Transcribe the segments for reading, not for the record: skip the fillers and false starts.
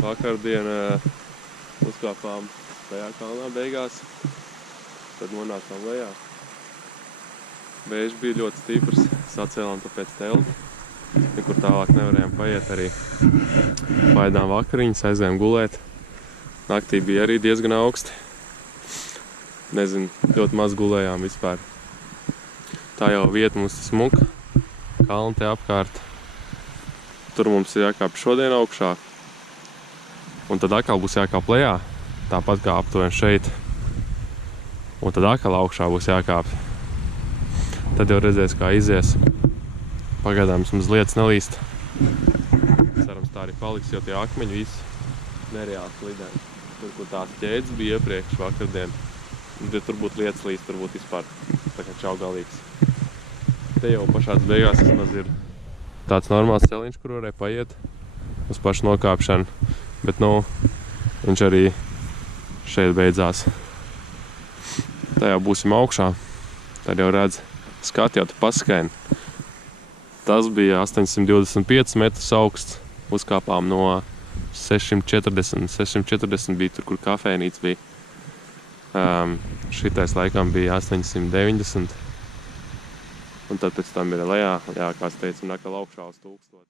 Vakardien uzkāpām tajā kalnā beigās, tad nonācām lejā. Vējš bija ļoti stiprs, sacēlām tāpēc telti, nekur tālāk nevarējām paiet arī. Paēdām vakariņas, aizējām gulēt. Naktī bija arī diezgan augsti. Nezinu, ļoti maz gulējām vispār. Tā jau vieta mums ir smuka, kalni te apkārt. Tur mums ir jākāp šodien augšā. Un tad atkal būs jākāp lejā, tāpat kā aptuveni šeit. Un tad atkal augšā būs jākāp. Tad jau redzēs, kā izies. Pagaidām mums lietas nelīst. Cerams, tā arī paliks, jo tie akmeņi visi nereāli slidēni. Tur, kur tās ķēdes bija iepriekš vakardien, ja tur būtu lietas līst, tur būtu vispār tā kā čaugalīgs. Te jau pašās beigās vismaz ir tāds normāls celiņš, kur varēja paiet uz pašu nokāpšanu. Bet, viņš arī šeit beidzās. Tā jau būsim augšā. Tad jau redz, skati jau tu paskaini. Tas bija 825 metrus augsts. Uzkāpām no 640. 640 bija tur, kur kafejnīca bija. Šitais laikam bija 890. Un tad pēc tam ir lejā, kāds teica, un atkal augšā uz 1000.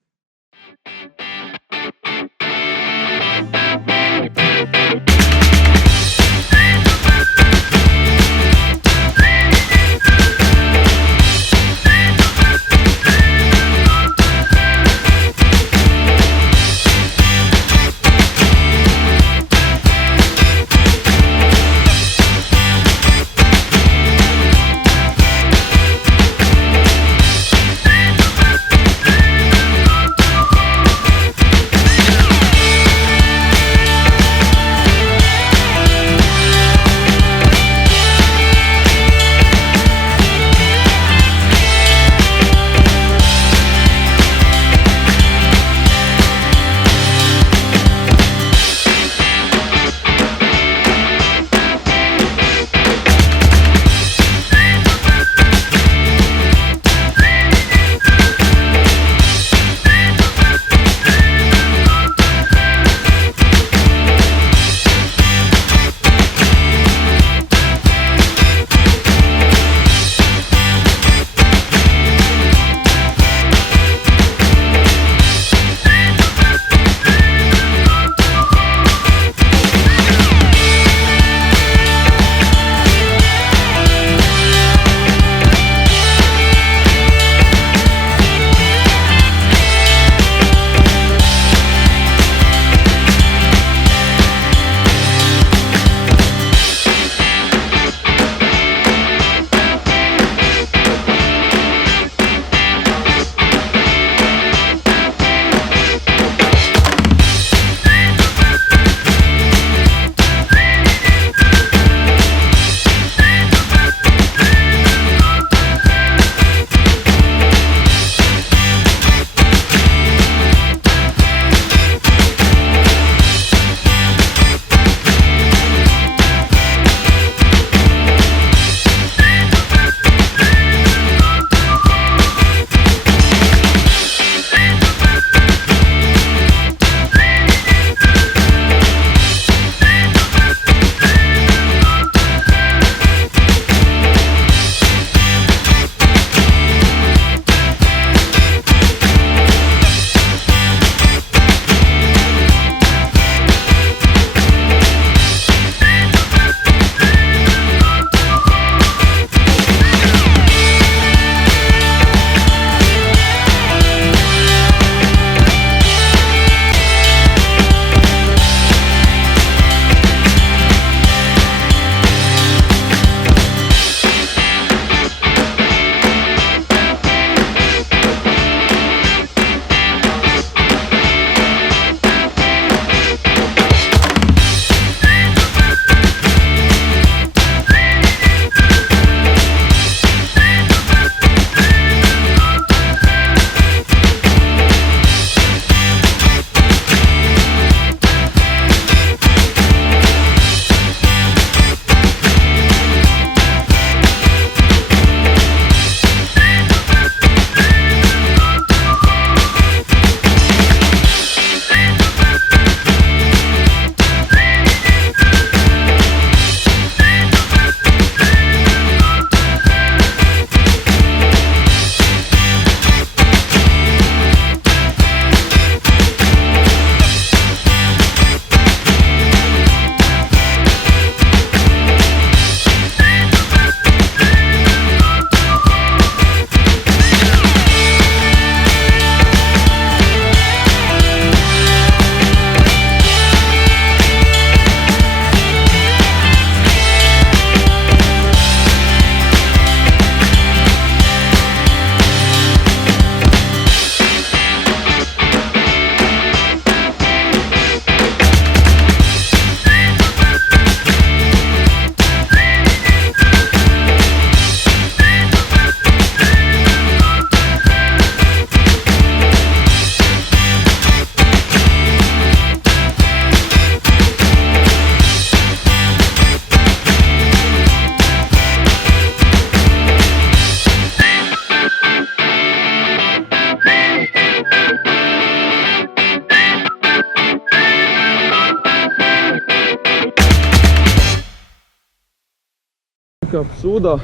jākāp sūdā.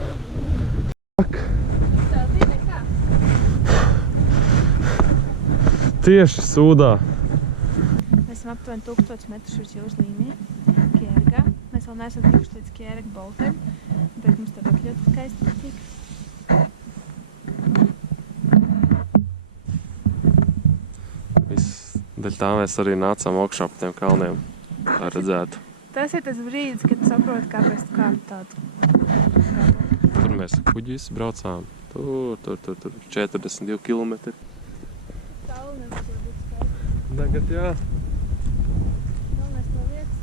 Tieši sūdā. Mēs esam aptuveni 1000 metrus virs jūras līnija, Kiergā. Mēs vēl neesam tikuši līdz Kierga Boltem, bet mums tev ļoti skaisti patīk. Daļ tā mēs arī nācām augšā pa tiem kalniem, tā redzētu. Tas ir tas brīdis, kad tu saproti, kāpēc tu kādu tādu. Tur mēs kuģis braucām. Tur 42 kilometri. Saula nebūs varbūt skaisti. Tagad jā. Galvenais no vietas.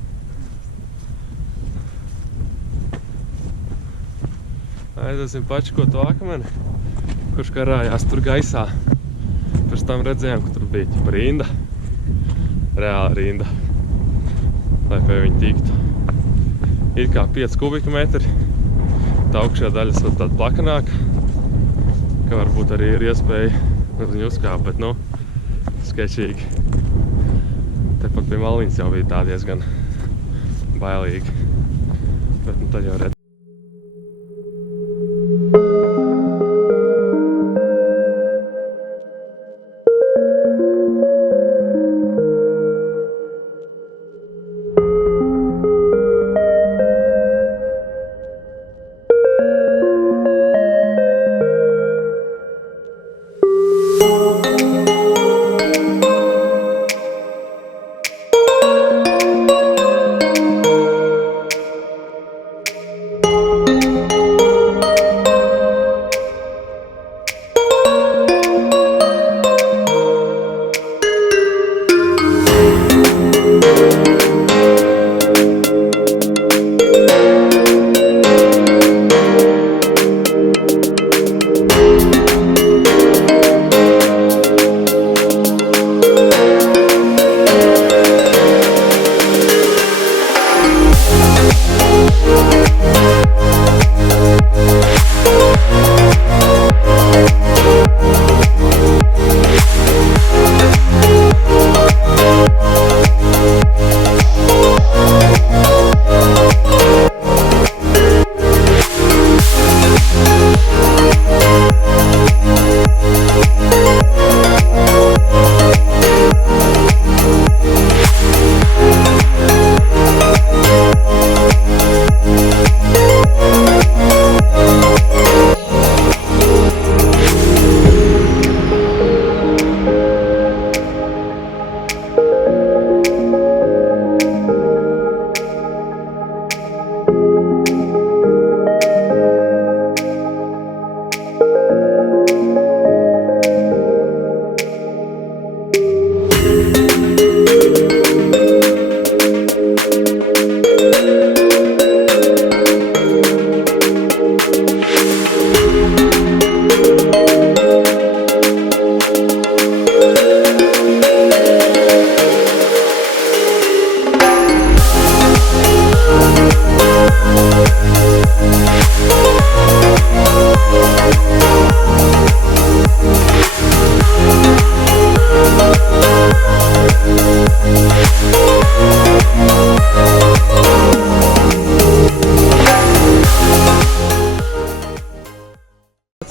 Aizvesim pačko to akmeni, kurš karājās tur gaisā. Pēc tam redzējām, ka tur bija rinda. Reāla rinda. Lai pie viņa tiktu. Ir kā 5 kubikmetri. Tā augšā daļas vēl tāda plakanāka, ka varbūt arī ir iespēja viņu uzkāpt, bet nu, skečīgi. Tepat pie maliņas jau bija tā diezgan bailīgi. Bet nu tad jau redz.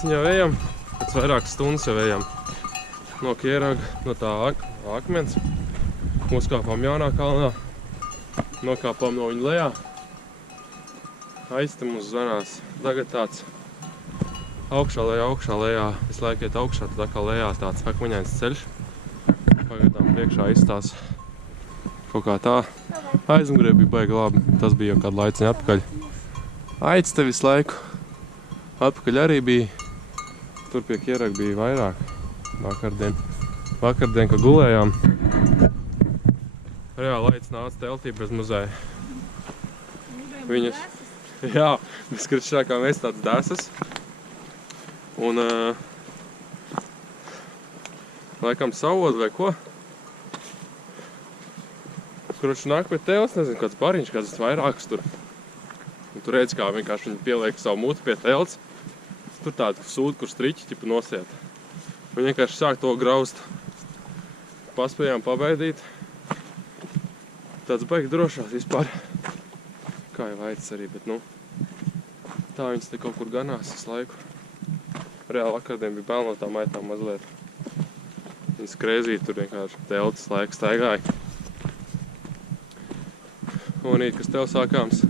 Jau ejam, pēc vairākas stundas jau ejam no Kieraga, no tā akmens. Uzkāpām jaunā kalnā, nokāpām no viņa lejā. Aizte mums zvanās. Tagad tāds augšā lejā, visu laiku iet augšā, tad atkal lejā tāds akmeņains ceļš. Pagaidām priekšā izstās kaut kā tā. Aizmugurē bija baigi labi, tas bija jau kādu laiciņu atpakaļ. Aizte visu laiku, atpakaļ arī bija. Tur pie Kieraga bija vairāk vakardien, kad gulējām. Reāli laicis nāca teltī bez muzeja. Viņas, jā, mēs skrišākā mēs tāds dēsas. Un, laikam savod vai ko. Kurš nāk pie telts, nezinu, kāds bariņš, kāds vairāks tur. Un tu redzi, kā vienkārši viņi pieliek savu muti pie telts. Tur tādu sūdu, kur striķi ķipa nosiet. Viņi vienkārši sāk to graust. Paspējām pabaidīt. Tāds baigi drošās vispār. Kā jau vaicis arī, bet nu. Tā viņas te kaut kur ganās visu laiku. Reāli vakardien bija bail no tām aitām mazliet. Viņas krēzīja tur vienkārši teltis laiku staigāja. Un kas tev sākāms?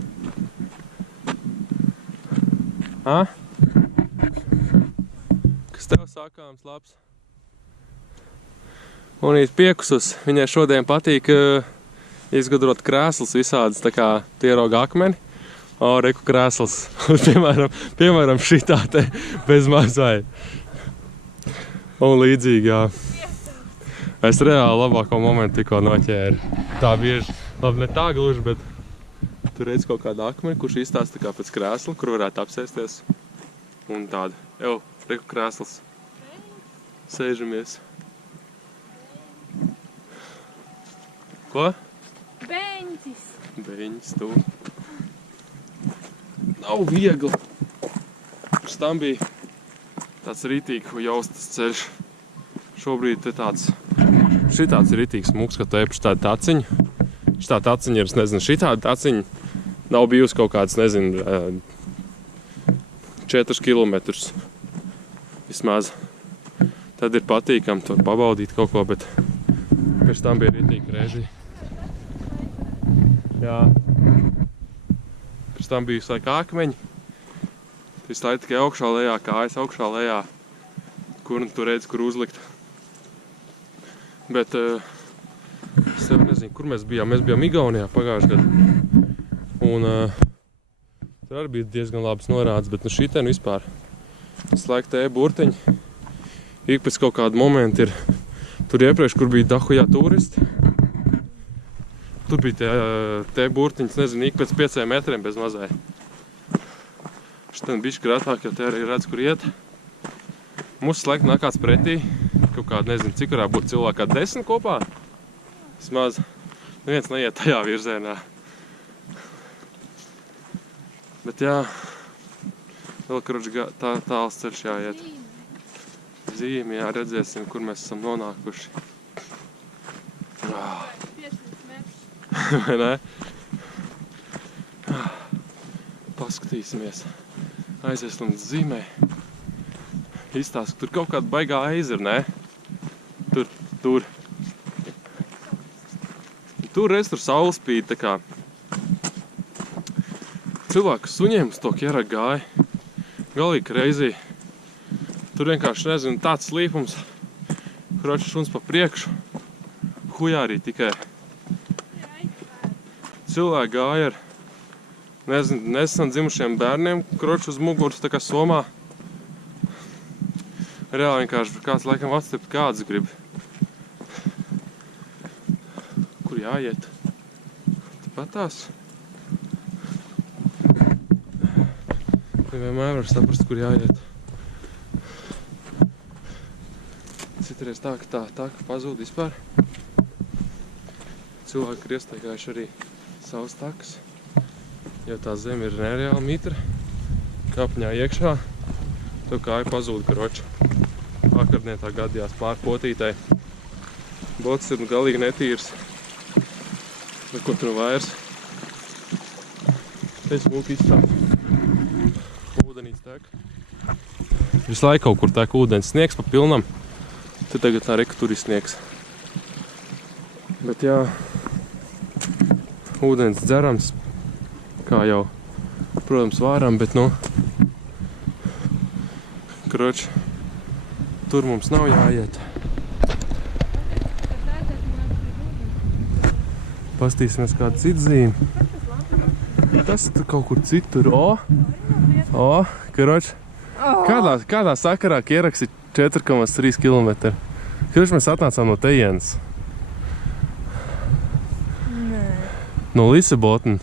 Ha? Kas tev sākāms labs? Un piekusus. Viņai šodien patīk izgudrot krēslus visādas, tā kā pieroga akmeni. O, reku krēsls. piemēram šitā te bez mazai. Un līdzīgi, jā. Es reāli labāko momentu tikko noķēru. Tā bieži, labi ne tā gluži, bet tu redz kaut kādu akmeni, kurš izstāsta kā pēc krēsla, kur varētu apsēsties. Un tādu. Ew, reku krēsls. Sēžamies. Ko? Beņķis. Beņķis, tu. Nav viegli. Pirms tam bija tāds rītīgi jaustas ceļš. Šobrīd te tāds, šitāds rītīgs smuks, ka te šitā taciņa. Šitā taciņa ir, es nezinu, šitāda taciņa nav bijusi kaut kāds, nezinu, 4 kilometrus vismaz. Tad ir patīkami tur pabaudīt kaut ko, bet pirms tam bija rītīgi režija. Jā. Pirms tam bija visu laiku akmeņi. Visu laiku tikai augšā lejā, kājas augšā lejā. Kur tu redzi, kur uzlikt. Bet es tev nezinu, kur mēs bijām. Mēs bijām Igaunijā pagājušajā gadā. Un tur arī bija diezgan labas norādes, bet nu šitien vispār. Visu laiku te burtiņi. Ik pēc kaut kāda momenta ir. Tur iepriekš, kur bija dahujā turisti. Tur bija te burtiņas, nezinu, ik pēc 5 metriem bez mazai. Šitien bišķi grātāk, jo te arī redz, kur iet. Mums laikam nāk kāds pretī. Kaut kāda, nezinu, cik varētu būt cilvēki, kā 10 kopā. Vismaz neviens neiet tajā virzienā. Bet jā, vēl karoči tāls ceļš jāiet. Zīmi, jā, redzēsim, kur mēs esam nonākuši. Vai ne? Paskatīsimies. Aiziesim līdz zīmē. Izstāst, ka tur kaut kāda baigā eiza ir, ne? Tur. Tur redz, tur saule spīd, tā kā. Cilvēku suņiem uz to ķeragu gāja. Galīgi kreizī. Tur vienkārši, nezinu, tāds slīpums. Kroči šuns pa priekšu. Hujārī tikai. Cilvēki gāja ar, nezinu, nesen dzimušiem bērniem, kroči uz muguras, tā kā somā. Reāli vienkārši kāds laikam atstipt kāds grib. Kur jāiet? Tāpatās. Nevienmēr var saprast, kur jāiet. Citreiz tā, ka pazūd vispār. Cilvēki ir iestaigājuši arī savas takas, jo tā zeme ir nereāli mitra. Kapņā iekšā, to kāja pazūd karoči. Vakardien tā gadījās pārpotītai. Bots ir galīgi netīrs. Bet ko tur vairs? Te smuki izstāv. Ūdenīts tek. Visu laiku kaut kur tek ūdens, sniegs pa pilnam. Te tagad tā reka tur ir sniegs. Bet jā, ūdens dzerams, kā jau, protams, vāram, bet nu, kroči, tur mums nav jāiet. Pastīsimies kādu citu zīmi. Tas tur kaut kur citur. O, kroči. Kādā sakarā ieraksti 4,3 km? Kroči, mēs atnācām no tejienes. No Lisabotna.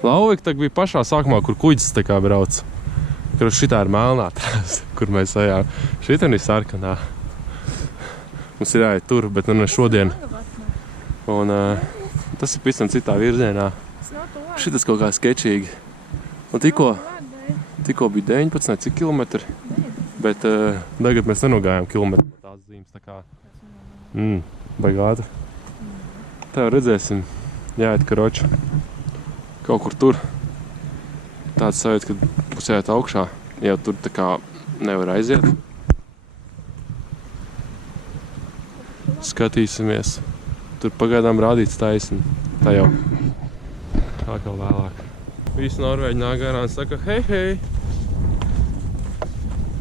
Lauvika tā bija pašā sākumā, kur kuģis tā kā brauc. Kur šitā ir melnā trās, kur mēs ejām. Šitā ir sarkanā. Mums ir jāiet tur, bet nu ne šodien. Un tas ir pēc citā virzienā. Šitas kaut kā skečīgi. Un tikko bija 19, cik kilometri. Bet tagad mēs nenogājām kilometru no tās zīmes, tā kā. Baigi ātri. Tā jau redzēsim. Jāiet karoči. Kaut kur tur. Tāds sajūta, ka būs jāiet augšā, jau tur tā kā nevar aiziet. Skatīsimies. Tur pagaidām rādīts taisni. Tā jau. Atkal vēlāk. Visi norvēģi nāk garām un saka, hei!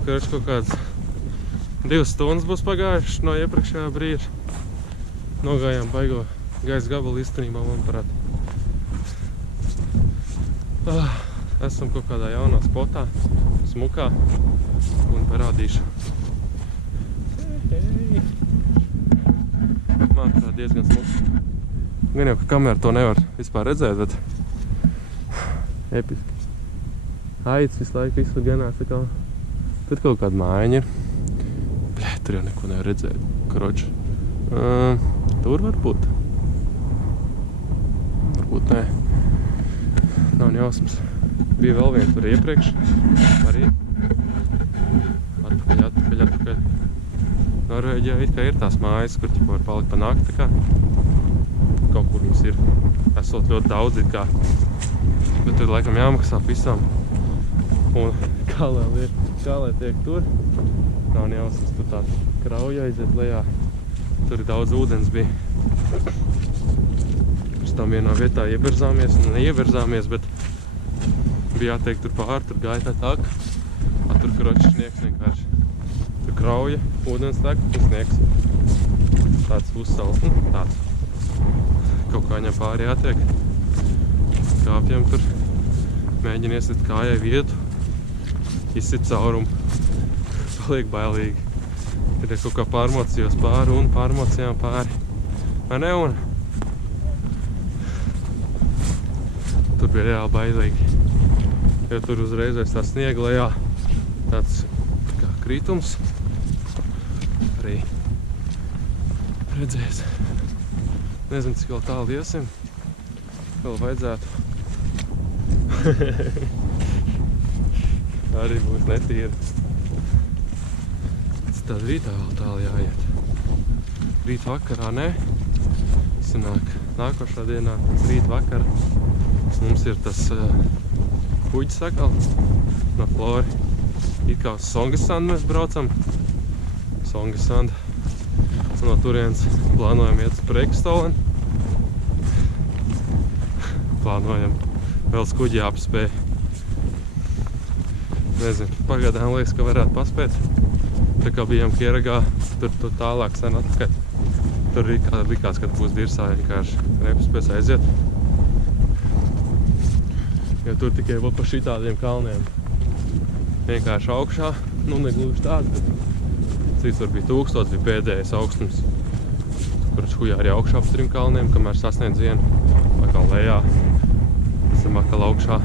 Karš kaut kāds 2 stundas būs pagājušas no iepriekšējā brīža. Nogājām baigo gaisa gabalu īstenībā, manuprāt. Esam kaut kādā jaunā spotā, smukā, un parādīšu. Hei! Manuprāt, diezgan smuki. Gan jau, ka kamera to nevar vispār redzēt, bet episki. Aids visu laiku visu ganās, tā kā tur kaut kāda mājiņa ir. Bļē, tur jau neko nevar redzēt, kroči. Tur varbūt. Varbūt nē. Nav jausmas. Bija vēl viena tur iepriekš. Arī. Atpakaļ. Norvēģijā it kā ir tās mājas, kur ķipa var palikt pa nakti, tā kā. Kaut kur viņas ir. Esot ļoti daudz it kā. Bet tur laikam jāmaksā visam. Un kā lai tiek tur. Nav nejausmas, tur tā krauja aiziet lejā. Tur ir daudz ūdens bija. Pēc tam vienā vietā ieberzāmies, neieberzāmies, bet bija jāteikt tur pāri, tur gāja tā taka. Tur kroči sniegs vienkārši. Tur krauja, ūdens tek un sniegs. Tāds uzsals, tāds. Kaut kā ņem pāri jātiek. Kāpjam tur. Mēģina iesist kājai vietu. Izsit caurumu. Paliek bailīgi. Tad es kaut kā pārmocījos pāri un pārmocījām pāri. Vai ne? Un tur bija reāli bailīgi. Jo tur uzreiz aiz tā sniega lejā tāds kā krītums. Arī redzēs. Nezinu, cik vēl tālu iesim. Vēl vajadzētu. Arī būs netīri. Tad rītā vēl tālu jāiet. Rīt vakarā ne. Sanāk nākošā dienā, rīt vakara. Mums ir tas kuģis sakal no Flori. It kā uz Songasandu mēs braucam. Songasanda. No turienes plānojam iet uz Preikstolen. Plānojam vēl uz kuģi jāpaspēj. Nezinu, pagaidām liekas, ka varētu paspēt. Tā kā bijām Kieragā, tur tālāk sen atpakaļ. Tur likās, ka būs dirsā vienkārši nepaspēs aiziet. Jo tur tikai vēl pa šitādiem kalniem. Vienkārši augšā, negluži tādi, bet cits var bija 1000, bija pēdējais augstums. Kurš hujā arī augšā pa 3 kalniem, kamēr sasniedz vienu, atkal lejā, pēc tam atkal augšā.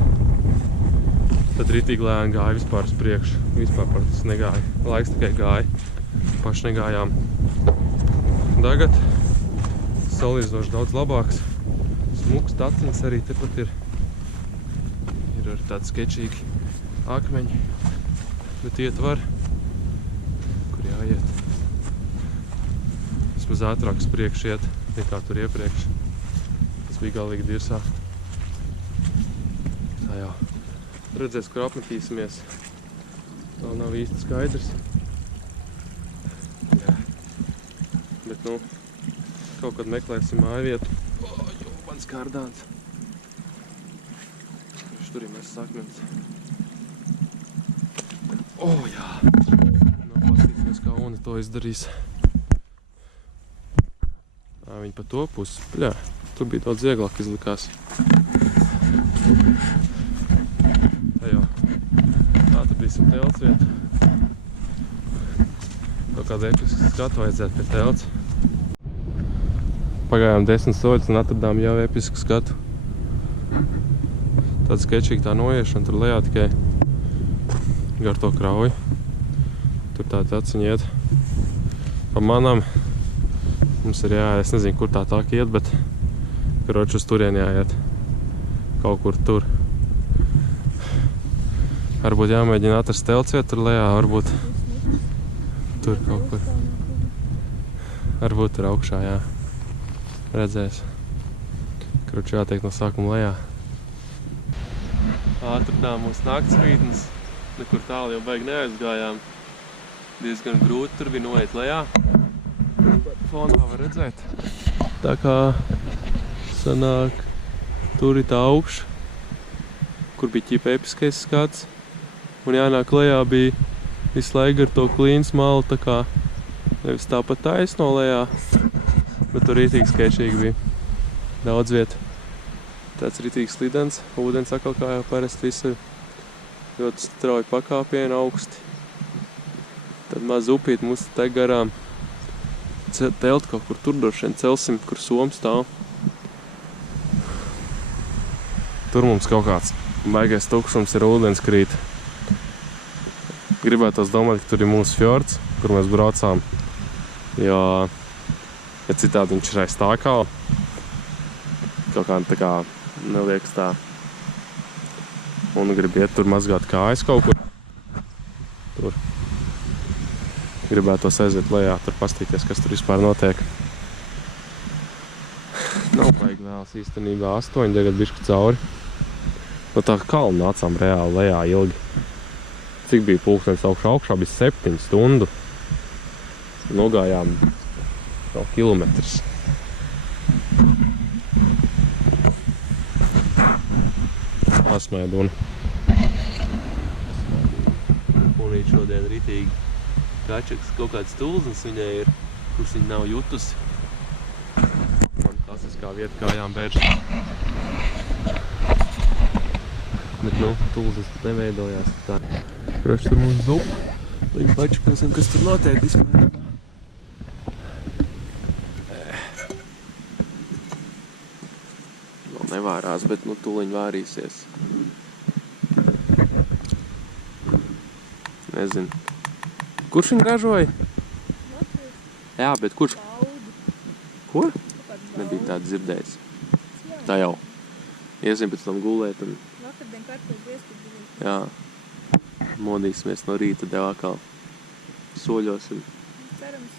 Tad ritīgi lēni gāja vispār uz priekšu. Vispār par tas negāja. Laiks tikai gāja. Paši negājām. Tagad salīdzinoši daudz labāks. Smuks taciņas arī tepat ir. Ir arī tādi skečīgi akmeņi. Bet iet var. Kur jāiet. Vismaz ātrāk uz priekšu iet, nekā tur iepriekš. Tas bija galīgi dirsā. Tā jau. Redzēs, kur apmetīsimies. Vēl nav īsti skaidrs. Jā. Bet, kaut kad meklēsim māju vietu. Jo, mans kārdāns. Tur ir mēs sakmens. Jā. Paskatīsimies, kā Una to izdarīs. Viņi pa to pusi. Pļā, tur bija daudz vieglāk izlikās. Atradīsim telts vietu. Kaut kādu episku skatu vajadzētu pie telts. Pagājām 10 soļus un atradām jau episku skatu. Tāda skečīgi tā noiešana, tur lejā tikai gar to krauju. Tur tā taciņa iet. Pa manam mums ir jāiet, es nezinu, kur tā iet, bet karoči uz turien jāiet. Kaut kur tur. Varbūt jāmēģina atrast telts vietu tur lejā, varbūt tur kaut kur. Varbūt tur augšā, jā. Redzēs. Kruči jātiek no sākuma lejā. Atradām mūsu naktsmītnes, nekur tālu jau baigi neaizgājām. Diezgan grūti tur bija noiet lejā. Fonā var redzēt. Tā kā sanāk, tur ir tā augša, kur bija ķipa episkais skats. Un jānāk lejā bija visu laiku ar to klīnas malu, tā kā nevis tāpat taisno lejā, bet tur rītīgi skečīgi bija. Daudz vietu. Tāds rītīgs slidens, ūdens atkal kā jau parasti visur. Ļoti strauji pakāpieni augsti. Tad maz upīt mums te garām. Telt kaut kur tur droši vien celsim, kur Soms stāv. Tur mums kaut kāds baigais tukšums ir, ūdens krīt. Gribētos domāt, ka tur ir mūsu fjords, kur mēs braucām. Jo, ja citādi viņš ir aiz tā kā, kaut kā tā kā neliekas tā. Un grib iet tur mazgāt kājas kaut kur. Tur. Gribētos aiziet lejā, tur pastīties, kas tur vispār notiek. Nav baigi vēlas īstenībā 8, tagad bišķi cauri. No tā kalna nācām reāli lejā ilgi. Cik bija pulkstenis augšā bija 7 stundu. Nogājām vēl kilometrus. Asmēduna. Punīt šodien ritīgi. Kačaks kaut kāds tulzens viņai ir, kurš viņa nav jutusi. Man klasiskā vieta kājām bērš. Bet, nu, tulzens neveidojās tā. Kroši tur mums zupa. Lai pačakosim, kas tur notiek vispār. Vēl nevārās, bet, nu, tuliņ vārīsies. Nezinu. Kurš viņu ražoja? Jā, bet kurš? Ko? Nebija tāda dzirdējis. Tā jau. Iesim pēc tam gulēt un... Vakardien kartuļu viesti. Jā. Modīsimies no rīta, tev atkal soļosim. Cerams.